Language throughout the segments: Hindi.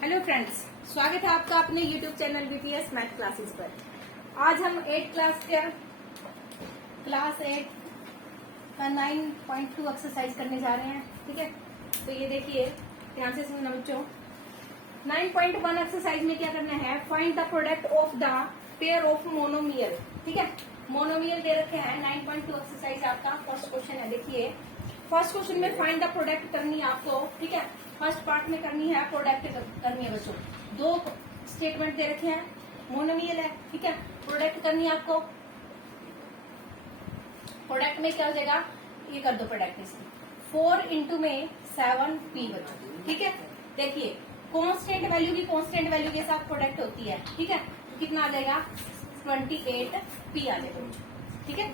हेलो फ्रेंड्स, स्वागत है आपका अपने YouTube channel BTS math classes पर। आज हम 8 क्लास 8 का 9.2 एक्सरसाइज करने जा रहे हैं। ठीक है, तो ये देखिए, ध्यान से सुनना बच्चों। 9.1 एक्सरसाइज में क्या करना है, find the product of the pair of monomial. ठीक है, मोनोमियल दे रखे हैं। 9.2 एक्सरसाइज आपका फर्स्ट क्वेश्चन है। देखिए, फर्स्ट क्वेश्चन में फाइंड द प्रोडक्ट करनी है आपको। ठीक है, फर्स्ट पार्ट में करनी है प्रोडक्ट करनी है बच्चों। दो स्टेटमेंट दे रखे हैं, मोनोमियल है। ठीक है, प्रोडक्ट करनी है आपको। प्रोडक्ट में क्या हो जाएगा, ये कर दो प्रोडक्ट इसकी। 4 इंटू में 7p बच्चों। ठीक है, देखिए कांस्टेंट वैल्यू की कांस्टेंट वैल्यू के साथ प्रोडक्ट होती है। ठीक है, तो कितना आ जाएगा, 28p आ जाएगा बच्चों। ठीक है,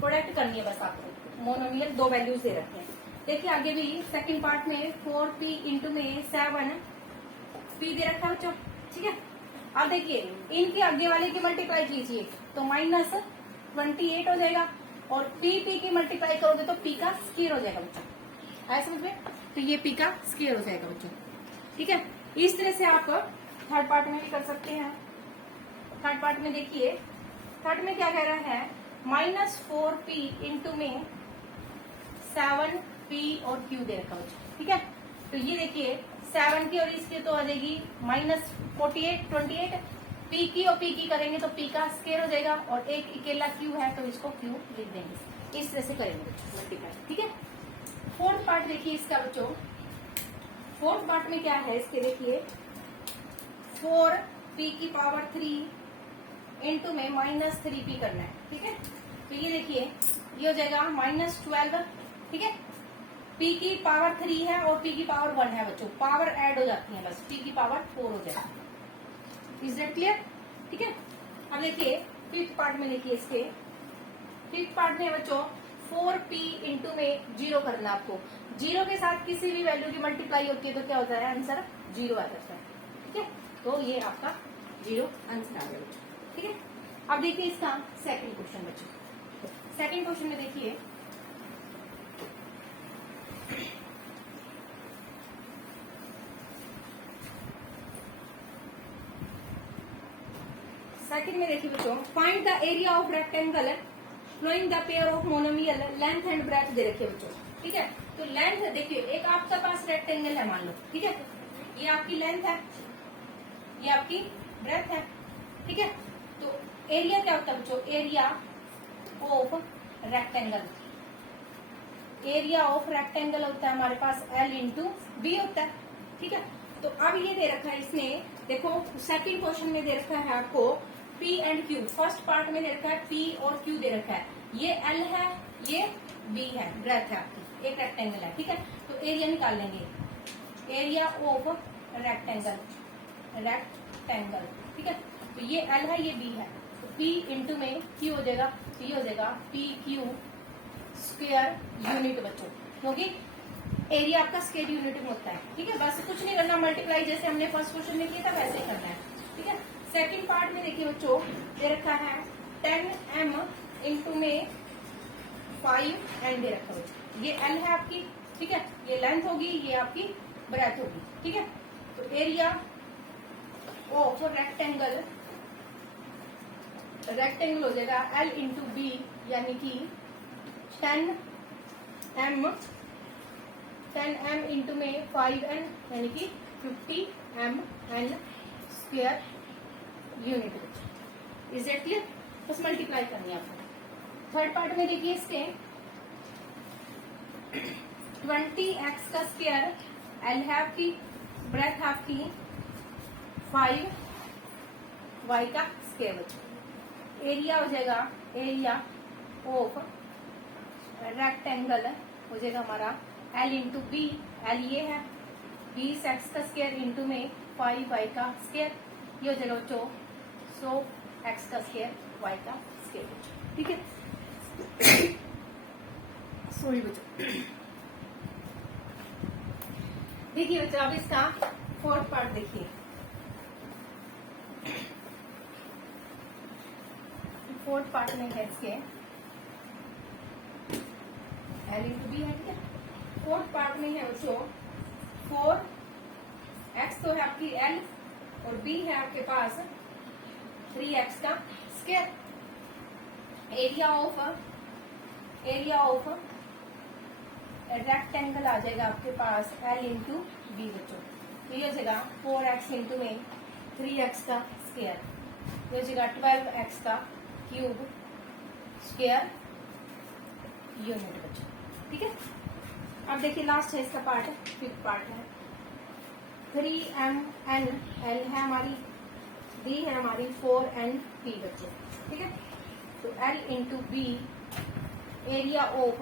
प्रोडक्ट करनी है बस आपको। मोनोमियल दो वैल्यूज दे रखे हैं। देखिए आगे भी सेकंड पार्ट में 4p इंटू में 7p दे रखा है बच्चों। ठीक है, अब देखिए इनके आगे वाले की मल्टीप्लाई कीजिए तो -28 हो जाएगा, और p की मल्टीप्लाई करोगे तो p का स्क्वायर हो जाएगा बच्चों। आया समझ में, तो ये p का स्क्वायर हो जाएगा बच्चों। ठीक है, इस तरह से आप थर्ड पार्ट में भी कर सकते हैं। थर्ड पार्ट में देखिए, थर्ड में क्या कह रहा है, -4p इंटू में 7p और q दे रखा बच्चों। ठीक है, तो ये देखिए 7 की और इसकी तो आ जाएगी -28 p की और p की करेंगे तो p का स्क्वायर हो जाएगा, और एक अकेला q है तो इसको q लिख देंगे। इस तरह से करेंगे बच्चों मल्टीप्लाई। ठीक है, फोर्थ पार्ट देखिए इसका बच्चों। फोर्थ पार्ट में क्या है इसके, देखिए 4p की पावर 3 इंटू में -3p करना है। ठीक है, तो ये देखिए ये हो जाएगा -12। ठीक है, p की पावर 3 है और p की पावर 1 है बच्चों, पावर ऐड हो जाती है, बस p की पावर 4 हो जाएगा। Is that clear? ठीक है, अब देखिए फिफ्थ पार्ट में, देखिए इसके फिफ्थ पार्ट में बच्चों 4p इंटू में 0 करना आपको। 0 के साथ किसी भी वैल्यू की मल्टीप्लाई होती है तो क्या होता है, आंसर 0 आ जाता है। ठीक है, तो ये आपका 0 आंसर आ गया। ठीक है, अब देखिए इसका सेकंड क्वेश्चन बच्चों। सेकंड क्वेश्चन में देखिए सेकंड में देखिए बच्चों, find the area of rectangle flowing the pair of monomial length and breadth दे रखे बच्चों। ठीक है, तो लेंथ देखिए, एक आपके पास रेक्टेंगल है मान लो। ठीक है, ये आपकी लेंथ है, ये आपकी ब्रेथ है। ठीक है, तो एरिया क्या होता है बच्चों, area of rectangle. Area of rectangle होता है हमारे पास L इंटू बी होता है। ठीक है, तो अब ये दे रखा है इसने, देखो सेकंड क्वेश्चन में दे रखा है आपको P and Q। First part में दे रखा है P और Q दे रखा है, ये L है, ये B है, ब्रेथ है आपकी, एक रेक्टेंगल है। ठीक है, तो एरिया निकाल लेंगे, एरिया ऑफ रेक्टेंगल। ठीक है, तो ये L है, ये B है, तो P इंटू में Q हो जाएगा, तो ये हो जाएगा PQ स्क्वायर यूनिट बच्चों, क्योंकि एरिया आपका स्क्वायर यूनिट में होता है। ठीक है, बस कुछ नहीं करना, मल्टीप्लाई जैसे हमने फर्स्ट क्वेश्चन में किया था वैसे ही करना है। ठीक है, सेकंड पार्ट में देखिए बच्चों, दे रखा है 10m इंटू में 5n दे रखा है। ये L है आपकी। ठीक है, ये लेंथ होगी, ये आपकी ब्रेथ होगी। ठीक है, तो एरिया ऑफ रेक्टेंगल हो जाएगा L इंटू बी, यानी कि 10m इंटू में 5n, यानी कि 50mn square unit. Is that clear? बस मल्टीप्लाई करनी है आपको। थर्ड पार्ट में देखिए इसके 20x का स्क्वायर, L है आपकी, ब्रेथ आपकी 5y का स्क्वायर बच्चों। एरिया हो जाएगा, एरिया ऑफ रेक्टेंगल हो जाएगा हमारा L इंटू बी। L ये है, 20x का स्क्वायर इंटू में 5y का स्क्वायर, ये हो जाएगा बच्चों 100x का स्क्वायर, y का स्क्वायर। ठीक है, सॉरी बच्चों। देखिए बच्चों, अब इसका फोर्थ पार्ट देखिए। फोर्थ पार्ट में है इसके L इंटू बी है। ठीक है, फोर्थ पार्ट में है बच्चों 4x तो है आपकी एल और बी है आपके पास 3x का स्क्वायर। एरिया ऑफ रेक्टेंगल आ जाएगा आपके पास एल इंटू बी बच्चों। तो ये हो जाएगा 4x इंटू में 3x का स्क्वायर, ये हो जाएगा 12x का क्यूब स्क्वायर यूनिट बच्चों। ठीक है, अब देखिए लास्ट है इसका पार्ट, फिफ्थ पार्ट है 3mn, l है हमारी, b है हमारी 4np बच्चों। ठीक है, तो l into B area of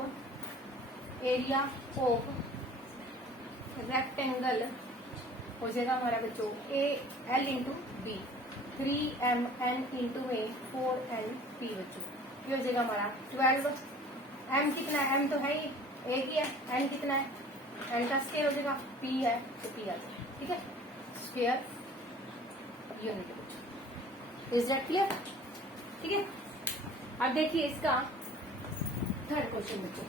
rectangle हो जाएगा हमारा बच्चों A L into B 3mn into में 4np बच्चों। ये हो जाएगा हमारा 12। m कितना है, m तो है ही एक ही है, n कितना है, n का स्क्वायर हो जाएगा, p है तो p आ जाएगा। ठीक है, स्क्वायर यूनिट बच्चों। Is that clear? ठीक है, अब देखिए इसका थर्ड क्वेश्चन बच्चों।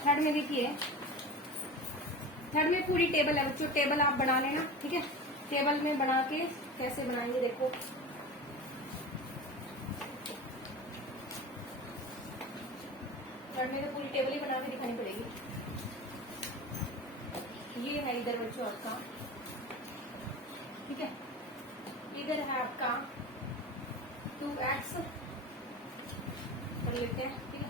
थर्ड में देखिए, थर्ड में पूरी टेबल है बच्चों, टेबल आप बना लेना। ठीक है, टेबल में बना के कैसे बनाएंगे देखो, थर्ड में तो पूरी टेबल ही बना के दिखानी पड़ेगी। ये है इधर बच्चों आपका, ठीक है, इधर है आपका 2x कर लेते हैं। ठीक है,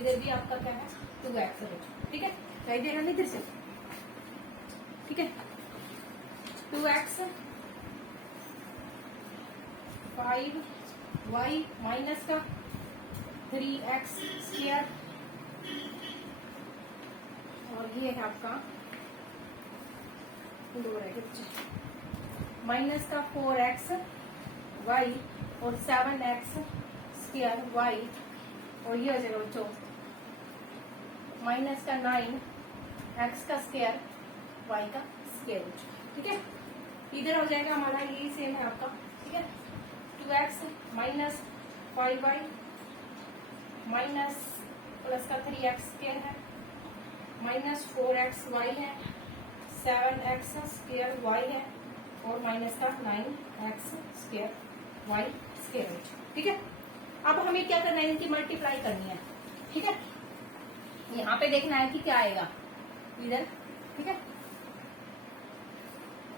इधर भी आपका क्या है 2x है बच्चों। ठीक है, दिखाई दे रहा है इधर से। ठीक है, 2x 5y माइनस का 3x स्क्वायर, और ये है आपका दो रह गए बच्चे, माइनस का 4x y और 7x स्क्वायर y, और ये हो जाएगा बच्चों माइनस का 9x का स्क्वायर y का स्क्वायर बच्चों। ठीक है, इधर हो जाएगा हमारा यही सेम है आपका। ठीक है, 2x minus 5y minus plus का 3x स्क्वायर है, माइनस 4x y है, 7x स्क्वायर y है, और माइनस का 9x स्क्वायर y स्क्वायर। ठीक है, अब हमें क्या करना है, इनकी मल्टीप्लाई करनी है। ठीक है, यहाँ पे देखना है कि क्या आएगा इधर। ठीक है,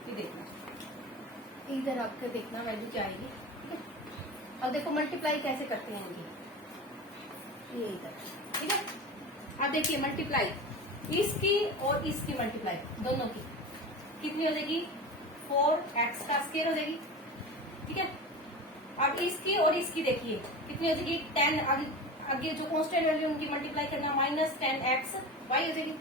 ये देखना, इधर आपको देखना वैल्यू क्या आएगी। ठीक है, अब देखो मल्टीप्लाई कैसे करते हैं इनकी, ये इधर। ठीक है, अब देखिए मल्टीप्लाई इसकी और इसकी मल्टीप्लाई दोनों की कितनी हो जाएगी, 4x का स्क्वायर हो जाएगी। ठीक है, अब इसकी और इसकी देखिए कितनी हो जाएगी, 10, आगे जो कांस्टेंट वैल्यू उनकी मल्टीप्लाई करना माइनस 10x y हो जाएगी।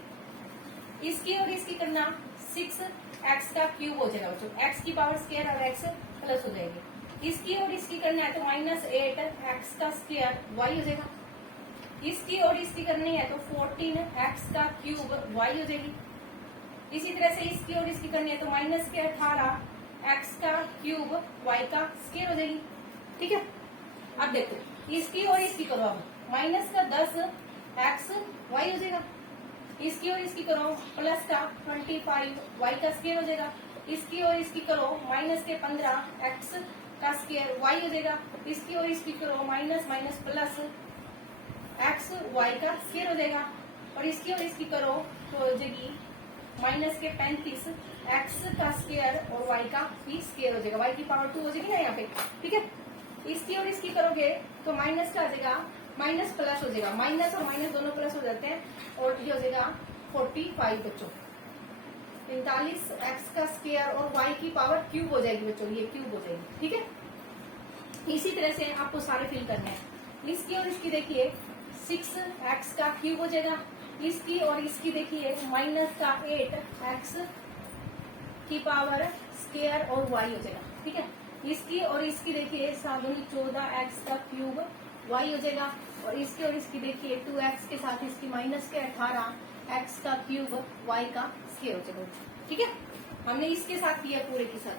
इसकी और इसकी करना 6x का क्यूब हो जाएगा बच्चों, x की पावर स्क्वायर और x प्लस हो जाएगी। इसकी और इसकी करना है तो माइनस 8x का स्क्वायर y हो जाएगा। इसकी और इसकी करनी है तो 14x का क्यूब y हो जाएगी। इसी तरह से इसकी और इसकी करनी है तो माइनस के 18x का क्यूब y का स्क्वायर हो जाएगी। ठीक है, अब देखो इसकी और इसकी करो, अब माइनस का 10x y हो जाएगा। इसकी और इसकी करो प्लस का 25y का स्क्वायर हो जाएगा। इसकी और इसकी करो माइनस के 15x का स्क्वायर y हो जाएगा। इसकी और इसकी करो minus minus plus x y का स्क्वायर हो जाएगा। और इसकी और इसकी करो तो हो जाएगी माइनस के 35 x का स्क्वायर और y का भी स्क्वायर हो जाएगा, y की पावर 2 हो जाएगी ना यहाँ पे। ठीक है, इसकी और इसकी करोगे तो माइनस का आ जाएगा, माइनस प्लस हो जाएगा, माइनस और माइनस दोनों प्लस हो जाते हैं, और ये हो जाएगा 45 बच्चों, 45x का स्क्वायर और y की पावर क्यूब हो जाएगी बच्चों, ये क्यूब हो जाएगी। ठीक है, इसी तरह से आपको सारे फिल करने हैं। इसकी और इसकी देखिए 6x का क्यूब हो जाएगा। इसकी और इसकी देखिए माइनस का 8x की पावर स्क्वायर और y हो जाएगा। ठीक है, इसकी और इसकी देखिए 14x का क्यूब y हो जाएगा। और इसकी और इसकी देखिए 2x के साथ इसकी माइनस के 18x का क्यूब y का स्क्वायर हो जाएगा। ठीक है, हमने इसके साथ किया पूरे के साथ,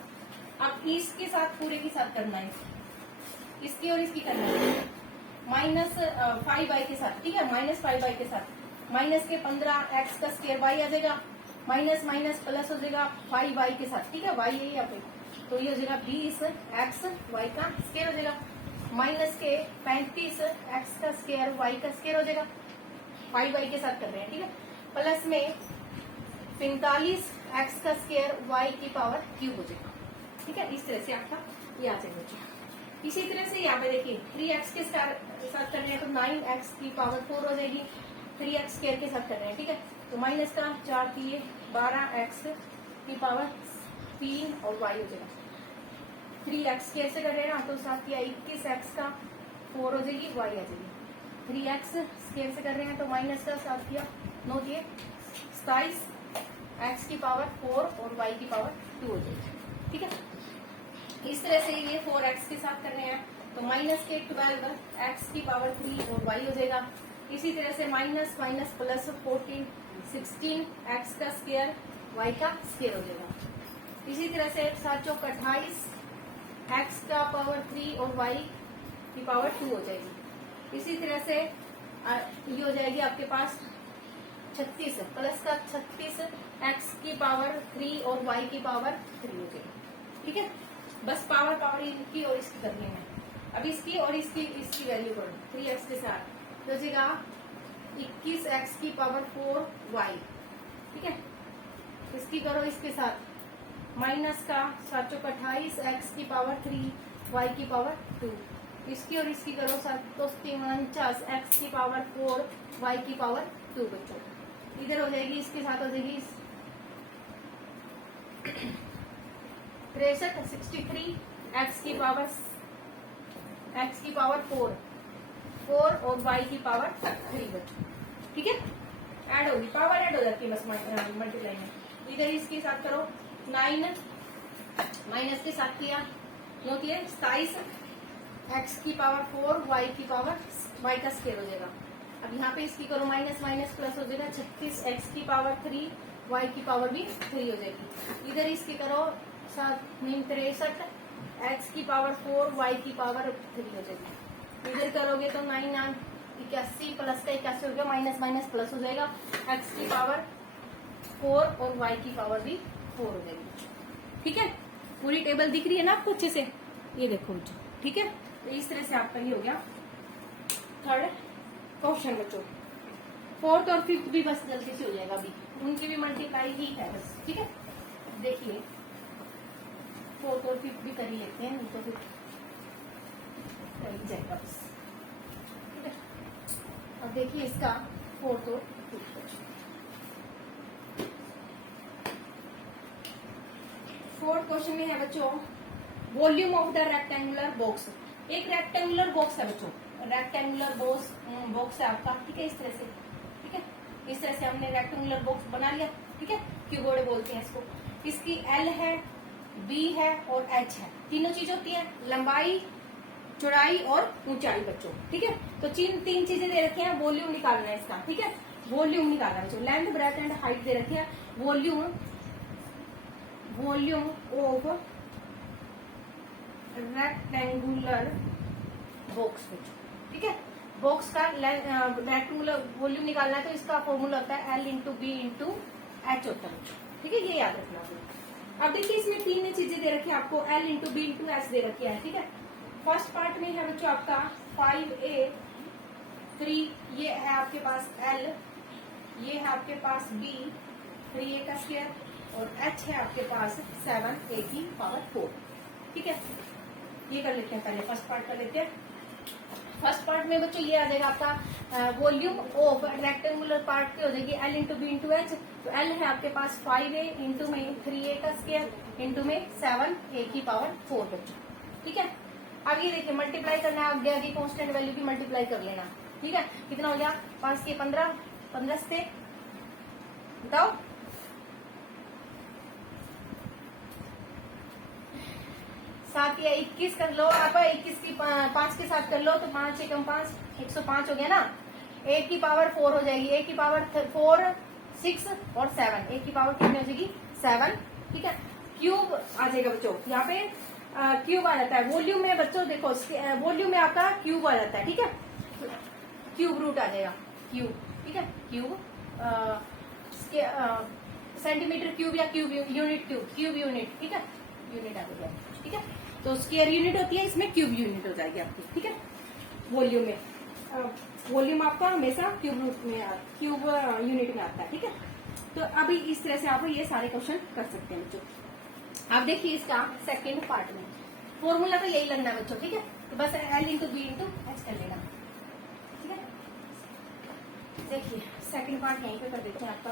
अब इसके साथ पूरे के साथ करना है। इसकी और इसकी करना है माइनस 5y के साथ, ठीक है, माइनस 5y के साथ, माइनस के 15x का स्क्वायर y आ जाएगा, माइनस माइनस प्लस हो जाएगा 5y के साथ, ठीक है, y है यहाँ पे, तो ये हो जाएगा 20x y का स्क्वायर हो जाएगा, माइनस के 35x का स्क्वायर y का स्क्वायर हो जाएगा, 5y के साथ कर रहे हैं, ठीक है, प्लस में 45x का स्क्वायर y की पावर क्यूब हो जाएगा, ठीक है, इस तरह से आपका ये आ जाएगा बच्चों। इसी तरह से यहाँ पे देखिए 3x के साथ कर रहे हैं तो 9x की पावर 4 हो जाएगी, 3x स्क्वायर के साथ कर रहे हैं, ठीक है, तो माइनस का 4 दिए 12x की पावर 3 और y हो जाएगा, 3x स्क्वायर से कर रहे हैं ना तो 7 किया 21x का 4 हो जाएगी, y आ जाएगी, 3x स्क्वायर से कर रहे हैं तो माइनस का 7 किया 9 दिए 27 x की पावर 4 और y की पावर 2 हो जाएगी, ठीक है। इस तरह से ये 4x के साथ कर रहे हैं तो माइनस के 12x की पावर 3 और y हो जाएगा, इसी तरह से माइनस माइनस प्लस 14 16x का स्क्वायर y का स्क्वायर हो जाएगा, इसी तरह से 7 चौक 28 x का पावर 3 और y की पावर 2 हो जाएगी, इसी तरह से ये हो जाएगी आपके पास 36 प्लस का 36 x की पावर 3 और y की पावर 3 हो जाएगी, ठीक है, बस पावर पावर इनकी और इसकी करनी है, अब इसकी और इसकी वैल्यू करो 3x के साथ तो हो जाएगा 21x की पावर 4y, ठीक है, इसकी करो इसके साथ माइनस का 7 चौक 28x की पावर 3 y की पावर 2, इसकी और इसकी करो 7 तो 49x की पावर 4 y की पावर 2 बच्चों, इधर हो जाएगी इसके साथ हो जाएगी 63 63 x की पावर 4 और y की पावर 3 बच्चों, ठीक है, ऐड होगी पावर ऐड हो जाती है बस मल्टीप्लाई में, इधर इसके साथ करो 9 माइनस के साथ किया 9 किया 27 x की पावर 4 y की पावर y का स्क्वायर हो जाएगा, अब यहाँ पे इसकी करो माइनस माइनस प्लस हो जाएगा 36 x की पावर 3 y की पावर भी 3 हो जाएगी, इधर इसकी करो 63 x की पावर 4 y की पावर 3 हो जाएगी, इधर करोगे तो 9 81 प्लस का 81 हो गया, माइनस माइनस प्लस हो जाएगा x की पावर 4 और y की पावर भी 4 हो जाएगी, ठीक है, पूरी टेबल दिख रही है ना आपको अच्छे से, ये देखो बच्चों, ठीक है, तो इस तरह से आपका ये हो गया थर्ड क्वेश्चन बच्चों, फोर्थ और फिफ्थ भी बस जल्दी से हो जाएगा, अभी उनकी भी मल्टीप्लाई ही है बस, ठीक है, देखिए फोर्थ और फिफ्थ भी कर ही लेते हैं, तो फिर कर ही जाएगा बस, ठीक है, अब देखिए इसका फोर्थ और फिफ्थ, फोर्थ क्वेश्चन में है बच्चों volume of the rectangular box, एक रेक्टेंगुलर बॉक्स है बच्चों, रेक्टेंगुलर बॉक्स है आपका, ठीक है, इस तरह से, ठीक है, इस तरह से हमने रेक्टेंगुलर बॉक्स बना लिया, ठीक है, क्यूबोर्ड बोलते हैं इसको, इसकी L है B है और H है, तीनों चीज होती है, लंबाई चौड़ाई और ऊंचाई बच्चों, ठीक है, तो तीन चीजें दे रखी हैं, वॉल्यूम निकालना है इसका, ठीक है, वॉल्यूम निकालना है बच्चों, लेंथ ब्रेथ एंड हाइट दे रखी है, वॉल्यूम ऑफ रेक्टेंगुलर बॉक्स बच्चों, ठीक है, बॉक्स का रेक्टेंगुलर वॉल्यूम निकालना है तो इसका फॉर्मूला होता है L into B into H होता है, ठीक है, ये याद रखना है। अब देखिए इसमें तीन चीजें दे रखी है आपको, L into B into h दे रखी है, ठीक है, फर्स्ट पार्ट में है बच्चों आपका 5a 3, ये है आपके पास L, ये है आपके पास B 3a का स्क्वायर और H है आपके पास 7a की पावर 4, ठीक है, ये कर लेते हैं, पहले फर्स्ट पार्ट कर लेते हैं। फर्स्ट पार्ट में बच्चों ये आ जाएगा आपका वॉल्यूम ऑफ रेक्टेंगुलर पार्ट की हो जाएगी L into B into H, तो L है आपके पास 5a इंटू में 3a का स्क्वायर इंटू में 7a की पावर 4 बच्चों, ठीक है, अब ये देखिए मल्टीप्लाई करना है, आगे आगे कांस्टेंट वैल्यू की मल्टीप्लाई कर लेना, ठीक है, कितना हो गया 5 के 15 15 से बताओ 7 या 21 कर लो आप, 21 की 5 के साथ कर लो तो 5 एकम 5 105 हो गया ना, a की पावर 4 हो जाएगी, a की पावर 4 6 और 7, a की पावर कितनी हो जाएगी 7, ठीक है, क्यूब आ जाएगा बच्चों, यहाँ पे क्यूब आ जाता है। वॉल्यूम में बच्चों देखो, वॉल्यूम में आपका क्यूब आ जाता है, ठीक है, क्यूब रूट आ जाएगा, क्यूब, ठीक है, क्यूब सेंटीमीटर क्यूब या क्यूब यूनिट, क्यूब यूनिट, ठीक है, यूनिट आ जाएगा, ठीक है। तो स्क्वायर यूनिट होती है, इसमें क्यूब यूनिट हो जाएगी आपकी, ठीक है। वॉल्यूम में वॉल्यूम आपका हमेशा क्यूब रूट में क्यूब यूनिट में आता है, ठीक है। तो अभी इस तरह से आप ये सारे क्वेश्चन कर सकते हैं बच्चों। आप देखिए इसका सेकेंड पार्ट में फॉर्मूला तो यही लगना है बच्चों, ठीक है। तो बस L into B into H कर लेना, ठीक है। देखिए सेकेंड पार्ट यहीं पे कर देते हैं आपका।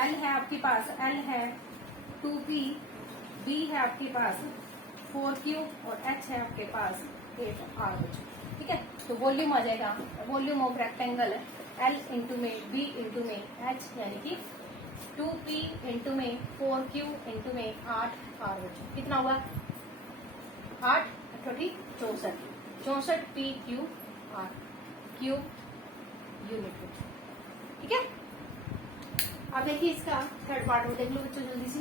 L है आपके पास, L है 2p, B है आपके पास 4q और H है आपके पास 8r बच्चों, ठीक है। तो वॉल्यूम आ जाएगा, volume of rectangle L into में B इंटू में H यानी कि 2p इंटू में 4q इंटू में 8r बच्चों, कितना हुआ 8 64 64 p q r cube unit बच्चों, ठीक है। अब देखिए इसका थर्ड पार्ट में देख लो बच्चों जल्दी से।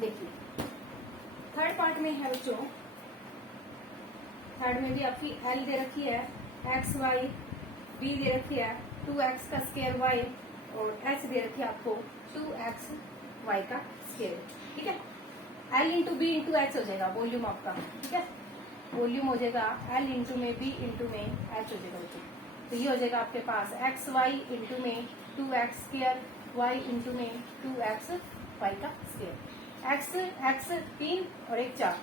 देखिए थर्ड पार्ट में है बच्चों, थर्ड में भी आपकी L दे रखी है, एक्स वाई, B दे रखी है 2x का स्क्वायर y और H दे रखी है आपको 2x y का स्क्वायर, ठीक है। L into B into H हो जाएगा वॉल्यूम आपका, ठीक है। वॉल्यूम हो जाएगा L इंटू में B इंटू में H हो जाएगा बच्चों। तो ये हो जाएगा आपके पास एक्स वाई इंटू में 2x स्क्वायर y इंटू में 2x y का स्क्वायर, x 3 और 1 4,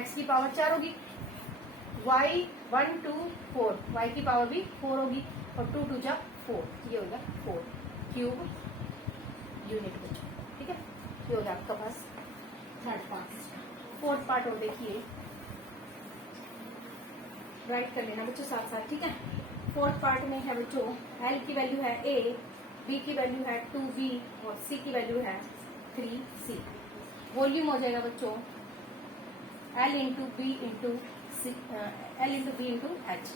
x की पावर 4 होगी, y 1 2 4, y की पावर भी 4 होगी और 2 2 जा 4, ये होगा 4 क्यूब यूनिट बच्चों, ठीक है। ये होगा आपका पास थर्ड पार्ट। फोर्थ पार्ट और देखिए, राइट कर लेना बच्चों साथ साथ, ठीक है। फोर्थ पार्ट में है बच्चों L की वैल्यू है A, B की वैल्यू है 2B और C की वैल्यू है 3C। वॉल्यूम हो जाएगा बच्चों L into B into L into B into H,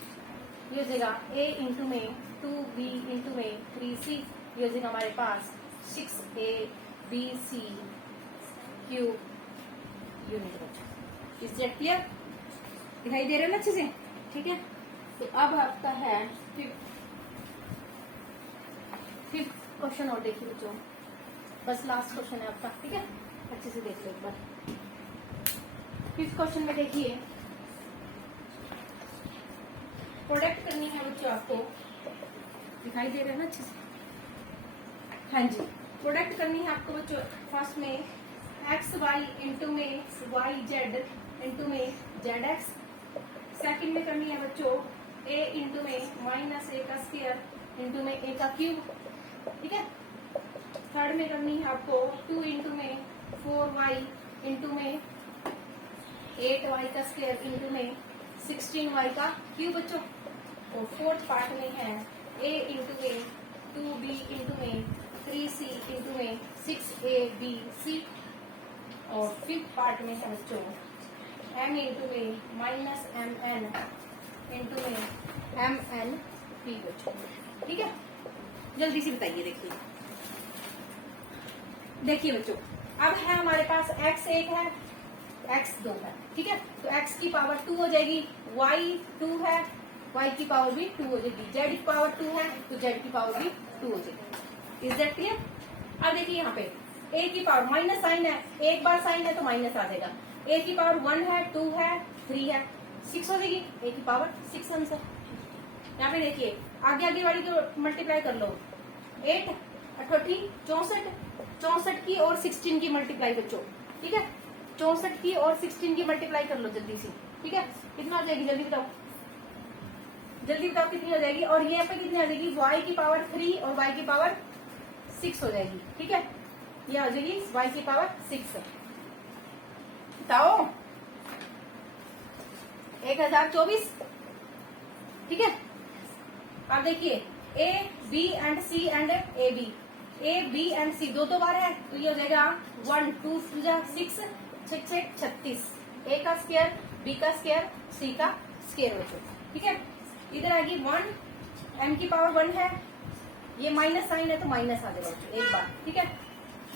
ये हो जाएगा A इंटू में 2B इंटू में 3C, ये हो जाएगा हमारे पास 6ABC क्यूब यूनिट बच्चों। Is that clear? दिखाई दे रहा है ना अच्छे से, ठीक है। तो अब आपका है फिफ्थ क्वेश्चन और देखिए बच्चों, बस लास्ट क्वेश्चन है आपका, ठीक है। अच्छे से देख लो एक बार। फिफ्थ क्वेश्चन में देखिए, प्रोडक्ट करनी है बच्चों आपको, दिखाई दे रहा है ना अच्छे से, हाँ जी। प्रोडक्ट करनी है आपको बच्चों फर्स्ट में एक्स वाई इंटू में वाई जेड इंटू में जेड एक्स, सेकेंड में करनी है बच्चों ए इंटू में माइनस ए का स्क्वायर इंटू में ए का क्यूब, ठीक है। थर्ड में करनी है आपको 2 इंटू में 4y इंटू में 8y का स्क्वायर इंटू में 16y का क्यूब बच्चों। और फोर्थ पार्ट में है a इंटू में 2b इंटू में 3c इंटू में 6abc। और फिफ्थ पार्ट में है बच्चों m इंटू में माइनस mn इंटू में mnp बच्चों, ठीक है। जल्दी से बताइए, देखिए बच्चों, अब है हमारे पास x 1 है, x 2 है, ठीक है। तो x की पावर 2 हो जाएगी, y 2 है, y की पावर भी 2 हो जाएगी, z की पावर 2 है तो z की पावर भी 2 हो जाएगी। Is that clear? अब देखिए यहाँ पे a की पावर माइनस साइन है, एक बार साइन है तो माइनस आ जाएगा, a की पावर 1 है 2 है 3 है 6 हो जाएगी, a की पावर 6 आंसर। यहाँ पे देखिए आगे आगे वाली को मल्टीप्लाई कर लो, 8 38 64, 64 की और 16 की मल्टीप्लाई बच्चों, ठीक है। 64 की और 16 की मल्टीप्लाई कर लो जल्दी से, ठीक है। कितना हो जाएगी जल्दी बताओ, जल्दी बताओ कितनी हो जाएगी। और ये पे कितनी आ जाएगी, y की पावर 3 और y की पावर 6 हो जाएगी, ठीक है। ये आ जाएगी y की पावर 6, बताओ 1024, ठीक है। अब देखिए a b and c and a b and c दो बार है तो ये हो जाएगा 1 2 6 6 36, a का स्क्वायर b का स्क्वायर c का स्क्वायर बच्चों, ठीक है। इधर आएगी 1, m की पावर 1 है, ये माइनस साइन है तो माइनस आ जाएगा बच्चों एक बार, ठीक है।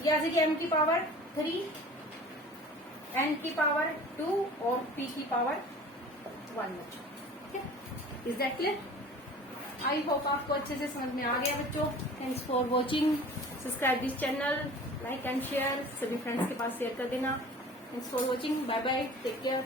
या कि m की पावर 3, n की पावर 2 और p की पावर 1 बच्चों। ठीक है, is that clear? I hope आपको अच्छे से समझ में आ गया बच्चों। Thanks for watching, subscribe this channel, like and share, सभी फ्रेंड्स के पास शेयर कर देना। Thanks for watching, bye bye, take care.